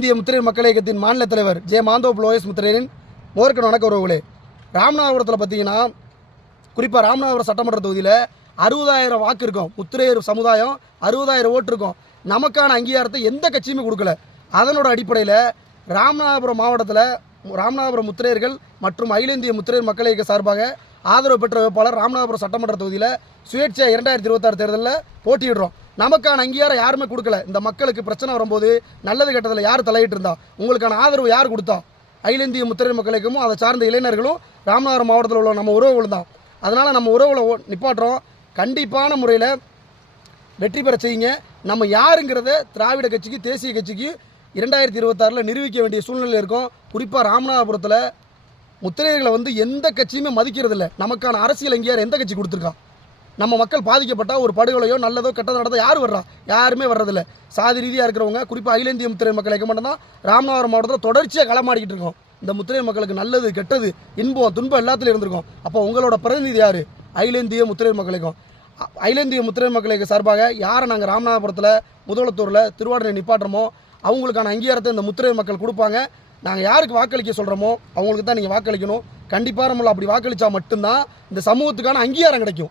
இந்திய முத்திரையர் மக்கள் இயக்கத்தின் மாநில தலைவர் ஜே மாந்தோப் லோயஸ் முத்திரையரின் மோர்க்கன் வணக்க உறவுகளே. ராமநாதபுரத்தில் பார்த்தீங்கன்னா, குறிப்பாக ராமநாதபுரம் சட்டமன்ற தொகுதியில் 60,000 வாக்கு இருக்கும். முத்திரையர் சமுதாயம் 60,000 ஓட்டு இருக்கும். நமக்கான அங்கீகாரத்தை எந்த கட்சியுமே கொடுக்கல. அதனோட அடிப்படையில் ராமநாதபுரம் மாவட்டத்தில் ராமநாதபுரம் முத்திரையர்கள் மற்றும் அகில இந்திய முத்திரையர் மக்கள் இயக்க சார்பாக ஆதரவு பெற்ற வேட்பாளர் ராமநாதபுரம் சட்டமன்ற தொகுதியில் சுயேட்சையாக 2026 தேர்தலில் போட்டியிடுறோம். நமக்கான அங்கீகாரம் யாருமே கொடுக்கல. இந்த மக்களுக்கு பிரச்சனை வரும்போது நல்லது கெட்டதில் யார் தலையிட்டு இருந்தா, உங்களுக்கான ஆதரவு யார் கொடுத்தா? அகில இந்திய முத்திரையர் மக்கள் இயக்கமும் அதை சார்ந்த இளைஞர்களும் ராமநாதபுரம் மாவட்டத்தில் உள்ள நம்ம உறவுகள் தான். அதனால் நம்ம உறவுகளை நிப்பாட்டுறோம். கண்டிப்பான முறையில் வெற்றி பெற செய்யுங்க. நம்ம யாருங்கிறத திராவிட கட்சிக்கு, தேசிய கட்சிக்கு 2026 நிரூபிக்க வேண்டிய சூழ்நிலை இருக்கும். குறிப்பாக ராமநாதபுரத்தில் முத்திரையர்களை எந்த கட்சியுமே மதிக்கிறது இல்லை. நமக்கான அரசியல் அங்கீகாரம் எந்த கட்சி கொடுத்துருக்கா? நம்ம மக்கள் பாதிக்கப்பட்டால் ஒரு படுகொலையோ நல்லதோ கெட்டதோ நடந்தால் யார் வர்றா? யாருமே வர்றதில்லை. சாதி ரீதியாக இருக்கிறவங்க, குறிப்பாக அகில இந்திய முத்திரையர் மக்கள் இயக்க மட்டும் தான் ராமநாதபுரம் மாவட்டத்தில் தொடர்ச்சியாக களமாடிக்கிட்டு இருக்கோம். இந்த முத்திரையர் மக்களுக்கு நல்லது கெட்டது இன்பம் துன்பம் எல்லாத்துலையும் இருந்திருக்கும். அப்போ உங்களோட பிரதிநிதி யார்? அகில இந்திய முத்திரையர் மக்கள் இயக்கம். அகில இந்திய முத்திரையர் மக்கள் இயக்க சார்பாக யாரை நாங்கள் ராமநாதபுரத்தில், முதலத்தூரில், திருவாரூரில் நிப்பாட்டுறோமோ அவங்களுக்கான அங்கீகாரத்தை இந்த முத்திரையர் மக்கள் கொடுப்பாங்க. நாங்கள் யாருக்கு வாக்களிக்க சொல்கிறோமோ அவங்களுக்கு தான் நீங்கள் வாக்களிக்கணும். கண்டிப்பாக நம்மளை அப்படி வாக்களித்தா மட்டும்தான் இந்த சமூகத்துக்கான அங்கீகாரம் கிடைக்கும்.